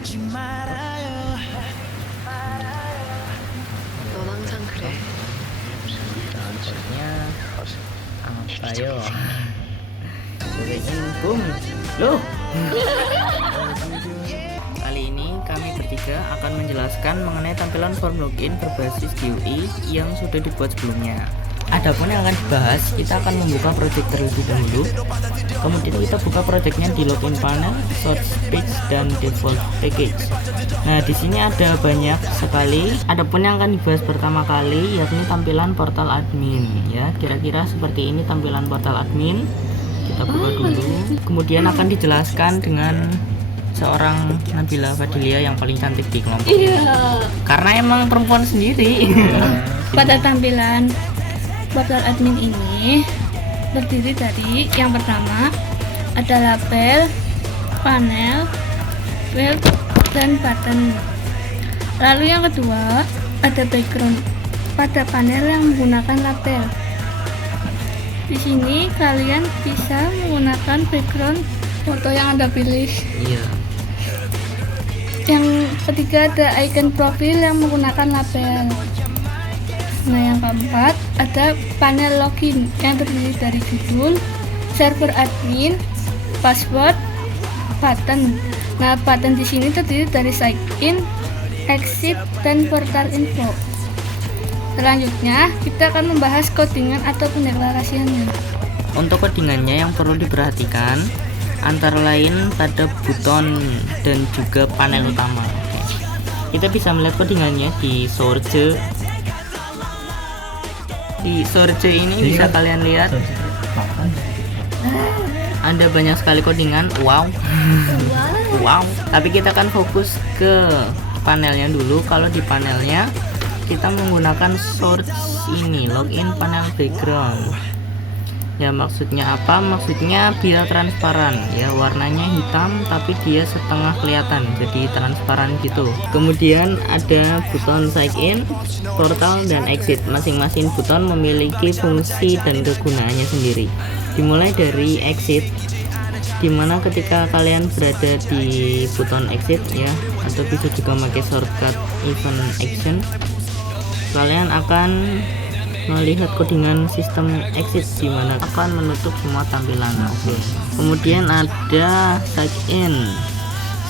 넌 항상 그래. Contohnya apa yo? Cobain boom. Loh. Kali ini kami bertiga akan menjelaskan mengenai tampilan form login berbasis GUI yang sudah dibuat sebelumnya. Adapun yang akan dibahas, kita akan membuka project terlebih dahulu. Kemudian kita buka projectnya di login panel, source page, dan default package. Nah, di sini ada banyak sekali. Adapun yang akan dibahas pertama kali yakni tampilan portal admin. Ya, kira-kira seperti ini tampilan portal admin. Kita buka dulu. Kemudian akan dijelaskan dengan seorang Nabila Fadilia yang paling cantik di kelompok. Iya. Karena emang perempuan sendiri. Pada tampilan portal admin ini terdiri dari yang pertama ada label, panel, field, dan button. Lalu yang kedua ada background pada panel yang menggunakan label. Di sini kalian bisa menggunakan background foto yang Anda pilih. Iya. Yang ketiga ada icon profil yang menggunakan label. Nah, yang keempat ada panel login yang terdiri dari judul, server admin, password, button. Nah, button di sini terdiri dari sign in, exit, dan portal info. Selanjutnya, kita akan membahas codingan atau pendeklarasiannya. Untuk codingannya yang perlu diperhatikan antara lain pada buton dan juga panel utama. Kita bisa melihat codingannya di source. Di source ini bisa kalian lihat ada banyak sekali codingan. Wow. Wow. Tapi kita akan fokus ke panelnya dulu. Kalau di panelnya kita menggunakan source ini, login panel background. Ya, maksudnya apa? Maksudnya biar transparan ya, warnanya hitam tapi dia setengah kelihatan jadi transparan gitu. Kemudian ada buton sign in, portal, dan exit. Masing-masing buton memiliki fungsi dan kegunaannya sendiri. Dimulai dari exit, dimana ketika kalian berada di buton exit ya, atau bisa juga pakai shortcut event action, kalian akan melihat codingan sistem exit di mana akan menutup semua tampilan. Oke. Kemudian ada sign in.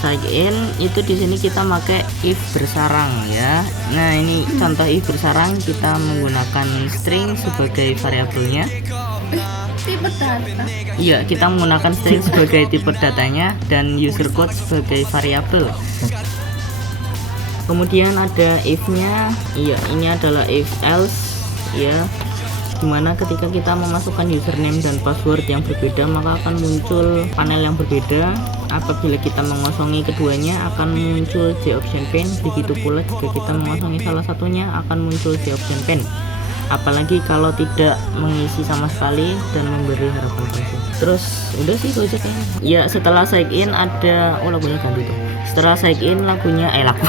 Sign in itu di sini kita pakai if bersarang ya. Nah, ini contoh if bersarang, kita menggunakan string sebagai variabelnya. Tipe data. Iya, kita menggunakan string sebagai tipe datanya dan user code sebagai variabel. Kemudian ada if-nya. Iya, ini adalah if else ya, dimana ketika kita memasukkan username dan password yang berbeda maka akan muncul panel yang berbeda. Apabila kita mengosongi keduanya akan muncul J option pane. Begitu pula jika kita mengosongi salah satunya akan muncul J option pane. Apalagi kalau tidak mengisi sama sekali dan memberi harapan palsu. Terus udah sih itu aja kayaknya. Ya, setelah sign in ada lagunya ganti tuh. Setelah sign in lagunya lagu.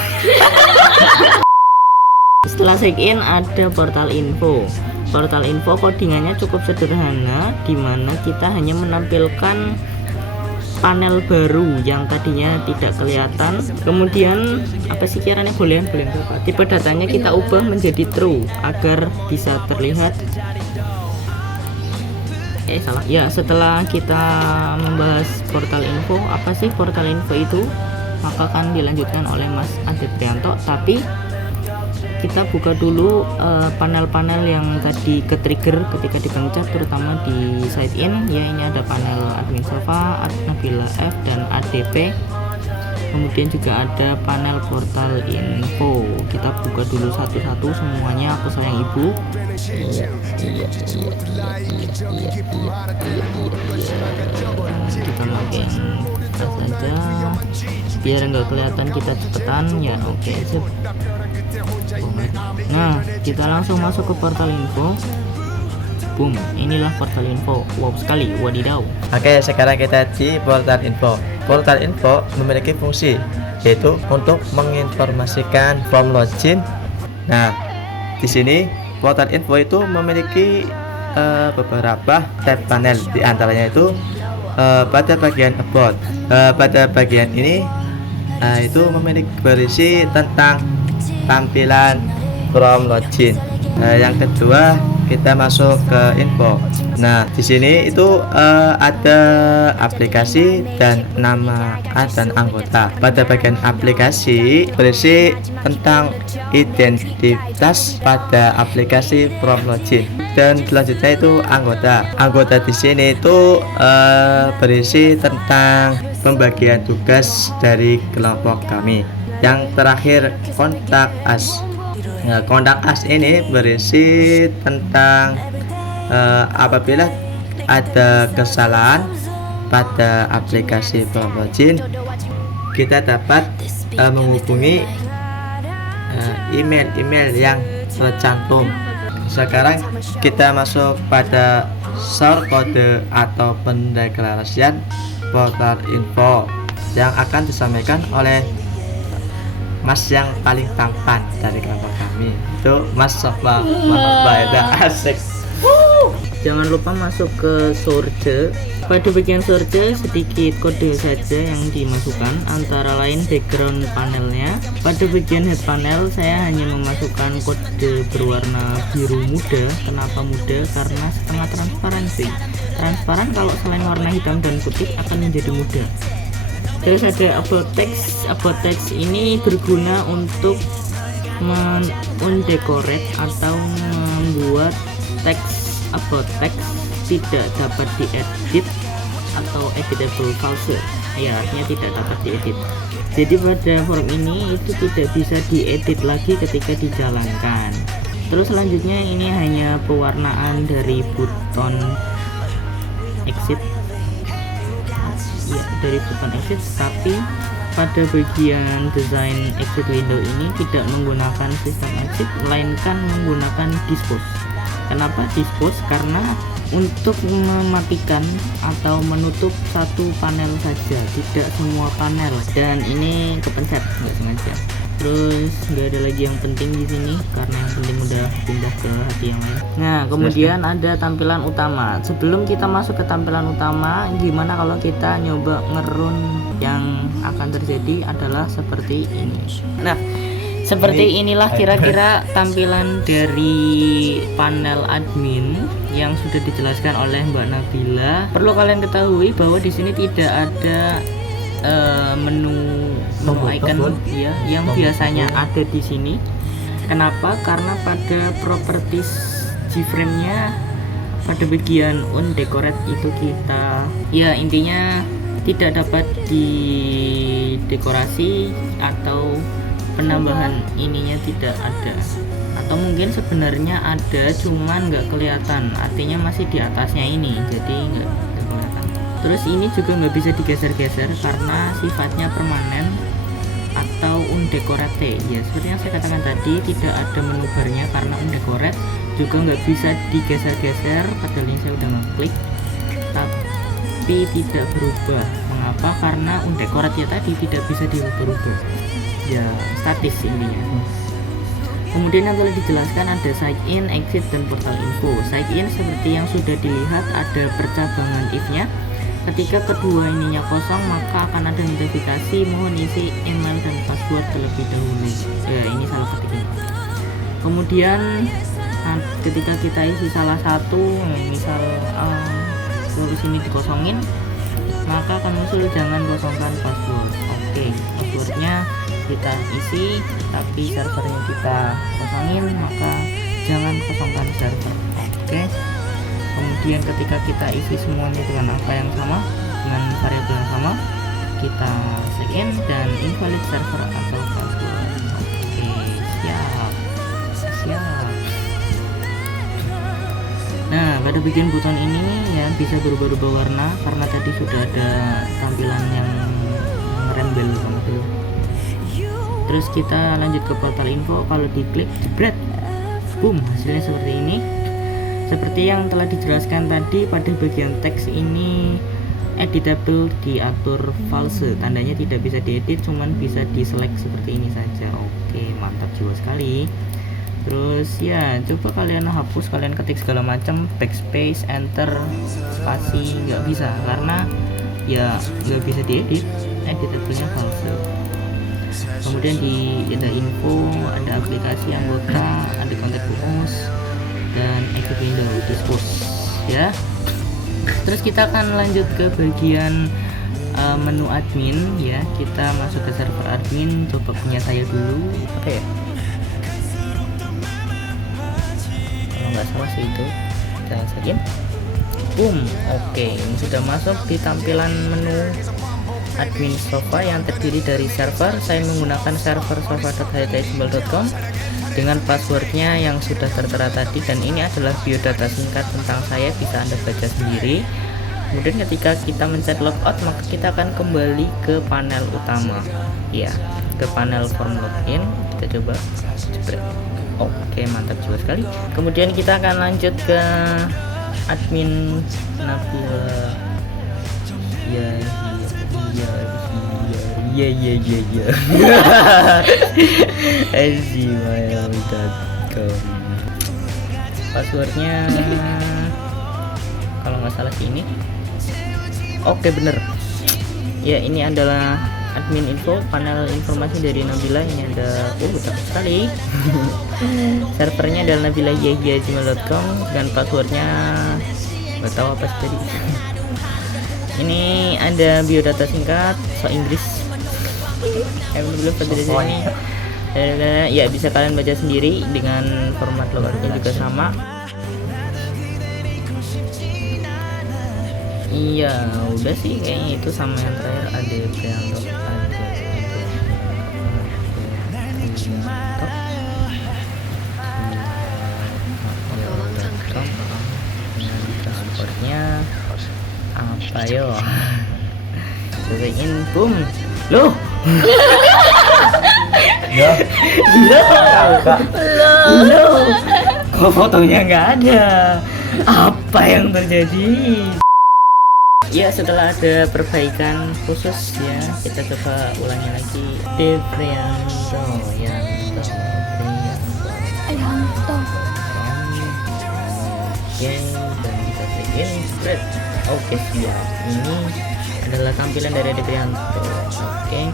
Setelah sign in ada portal info. Portal info codingannya cukup sederhana, dimana kita hanya menampilkan panel baru yang tadinya tidak kelihatan. Kemudian apa sih kiranya boleh berapa? Tipe datanya kita ubah menjadi true agar bisa terlihat. Salah. Ya, setelah kita membahas portal info, apa sih portal info itu? Maka akan dilanjutkan oleh Mas Ade Prianto, tapi kita buka dulu panel-panel yang tadi ke-trigger ketika dipencet, terutama di sign in ya. Ini ada panel admin sofa, Nabila F, dan ADP. Kemudian juga ada panel portal info. Kita buka dulu satu-satu semuanya. Aku sayang ibu. Kita pakai yang saja biar nggak kelihatan kita cepetan ya. Oke, sip. Nah, kita langsung masuk ke portal info. Boom, inilah portal info. Wow sekali, wadidaw. Oke, sekarang kita di portal info. Portal info memiliki fungsi yaitu untuk menginformasikan form login. Nah, di sini portal info itu memiliki beberapa tab panel, di antaranya itu pada bagian about. Pada bagian ini itu memiliki berisi tentang tampilan from login. Yang kedua kita masuk ke info. Nah, di sini itu ada aplikasi dan nama dan anggota. Pada bagian aplikasi berisi tentang identitas pada aplikasi from login. Dan selanjutnya itu anggota. Anggota di sini itu berisi tentang pembagian tugas dari kelompok kami. Yang terakhir kontak us. Nah, kontak us ini berisi tentang apabila ada kesalahan pada aplikasi from login, kita dapat menghubungi email yang tercantum. Sekarang kita masuk pada short kode atau pendeklarasian portal info yang akan disampaikan oleh Mas yang paling tampan dari kelompok kami, itu Mas Sofa Mahbaida. Asik. Jangan lupa masuk ke source. Pada bagian source sedikit kode saja yang dimasukkan, antara lain background panelnya. Pada bagian head panel saya hanya memasukkan kode berwarna biru muda. Kenapa muda? Karena setengah transparansi. Transparan kalau selain warna hitam dan putih akan menjadi muda. Terus ada about text. About text ini berguna untuk mendecorate atau membuat teks about text tidak dapat diedit atau editable false. Ya, artinya tidak dapat diedit. Jadi pada form ini itu tidak bisa diedit lagi ketika dijalankan. Terus selanjutnya ini hanya pewarnaan dari button exit. Ya, dari button exit, tapi pada bagian desain exit window ini tidak menggunakan sistem exit, melainkan menggunakan dispose. Kenapa dispose? Karena untuk mematikan atau menutup satu panel saja, tidak semua panel, dan ini kepencet nggak sengaja. Terus nggak ada lagi yang penting di sini karena yang penting udah pindah ke hati yang lain. Nah, kemudian ada tampilan utama. Sebelum kita masuk ke tampilan utama, gimana kalau kita nyoba ngerun? Yang akan terjadi adalah seperti ini. Nah, seperti inilah kira-kira tampilan dari panel admin yang sudah dijelaskan oleh Mbak Nabila. Perlu kalian ketahui bahwa di sini tidak ada menu icon ya yang biasanya ada di sini. Kenapa? Karena pada properties Gframe-nya pada bagian on decorate itu kita ya intinya tidak dapat didekorasi atau penambahan ininya tidak ada, atau mungkin sebenarnya ada cuman nggak kelihatan, artinya masih di atasnya ini jadi nggak kelihatan. Terus ini juga nggak bisa digeser-geser karena sifatnya permanen atau undecorate. Ya seperti yang saya katakan tadi, tidak ada menu barnya karena undecorate, juga nggak bisa digeser-geser. Padahal ini saya udah ngeklik tapi tidak berubah. Mengapa? Karena undecorate ya tadi tidak bisa dirubah, ya statis intinya. Kemudian yang telah dijelaskan ada sign in, exit, dan portal info. Sign in seperti yang sudah dilihat ada percabangan if-nya. Ketika kedua ininya kosong maka akan ada notifikasi mohon isi email dan password terlebih dahulu. Ya ini salah ketik. Kemudian ketika kita isi salah satu, misal tulis ini dikosongin, maka akan muncul jangan kosongkan password. Oke, passwordnya kita isi tapi servernya kita kosongin, maka jangan kosongkan server. Oke. Kemudian ketika kita isi semuanya dengan angka yang sama, dengan variabel yang sama, kita sign dan invalid server atau password. Oke, siap. Nah, pada bagian buton ini ya bisa berubah-ubah warna karena tadi sudah ada tampilan yang merembel sama dulu. Terus kita lanjut ke portal info. Kalau diklik jebret, boom, hasilnya seperti ini. Seperti yang telah dijelaskan tadi, pada bagian teks ini editable diatur false, tandanya tidak bisa diedit, cuman bisa diselect seperti ini saja. Oke, mantap jiwa sekali. Terus ya coba kalian hapus, kalian ketik segala macam, backspace, enter, spasi, nggak bisa karena ya nggak bisa diedit, editablenya false. Kemudian ada info, ada aplikasi anggota, ada kontak us, dan exit window dispose ya. Terus kita akan lanjut ke bagian menu admin ya. Kita masuk ke server admin, coba punya saya dulu. Oke. Kalau nggak salah sih itu, kita saja. Boom. Oke, ini sudah masuk di tampilan menu admin Sofa yang terdiri dari server. Saya menggunakan server sofa.hightech.com dengan passwordnya yang sudah tertera tadi, dan ini adalah biodata singkat tentang saya, bisa Anda baca sendiri. Kemudian ketika kita mencet logout, maka kita akan kembali ke panel utama ya, ke panel form login. Kita coba jebret. Oke, mantap juga sekali. Kemudian kita akan lanjut ke admin Nabila. gmail.com. Passwordnya kalau nggak salah sih ini. Oke, bener ya, ini adalah admin info, panel informasi dari Nabila. Ini ada banyak sekali. Servernya adalah nabilayahya@gmail.com dan passwordnya nggak tahu apa tadi. Ini ada biodata singkat, so Inggris. Belum pada di sini. Ya, bisa kalian baca sendiri dengan format logoutnya juga sama. Iya, udah sih kayaknya itu sama yang terakhir ada yang transportnya apa yo? Cobain, boom. Loh. Loh. Kok fotonya nggak ada? Apa yang terjadi? Ya, setelah ada perbaikan khusus ya, kita coba ulangi lagi. Deprianto. Oke, dan kita klik insert. Oke, siap. Ini adalah tampilan dari Deprianto. Oke,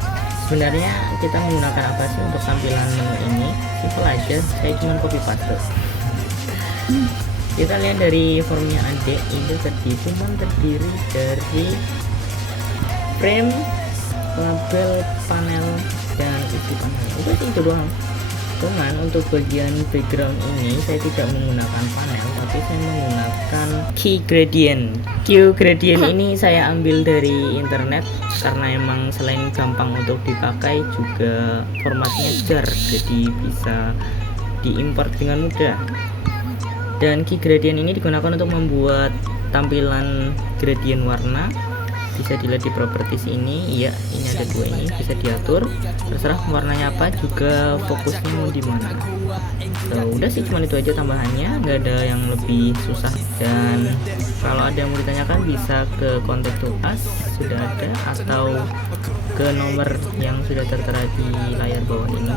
sebenarnya kita menggunakan apa sih untuk tampilan menu ini? Simple aja, saya cuma copy paste. Kita lihat dari formnya Ade, ini terdiri dari frame, label, panel, dan isi panel. Udah sih itu doang. Cuman untuk bagian background ini saya tidak menggunakan panel, tapi saya menggunakan key gradient. Key gradient ini saya ambil dari internet karena emang selain gampang untuk dipakai, juga formatnya jar, jadi bisa diimport dengan mudah. Dan key gradient ini digunakan untuk membuat tampilan gradient warna. Bisa dilihat di properties ini. Iya, ini ada dua, ini bisa diatur terserah warnanya apa, juga fokusnya mau di mana. Udah sih, cuma itu aja tambahannya, nggak ada yang lebih susah. Dan kalau ada yang mau ditanyakan bisa ke contact us, sudah ada, atau ke nomor yang sudah tertera di layar bawah ini.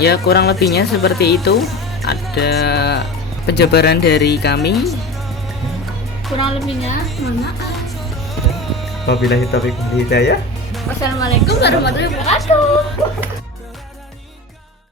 Ya, kurang lebihnya seperti itu. Ada penjabaran dari kami. Kurang lebihnya mohon maaf. Wabillahi taufiq wal hidayah. Wassalamualaikum warahmatullahi wabarakatuh.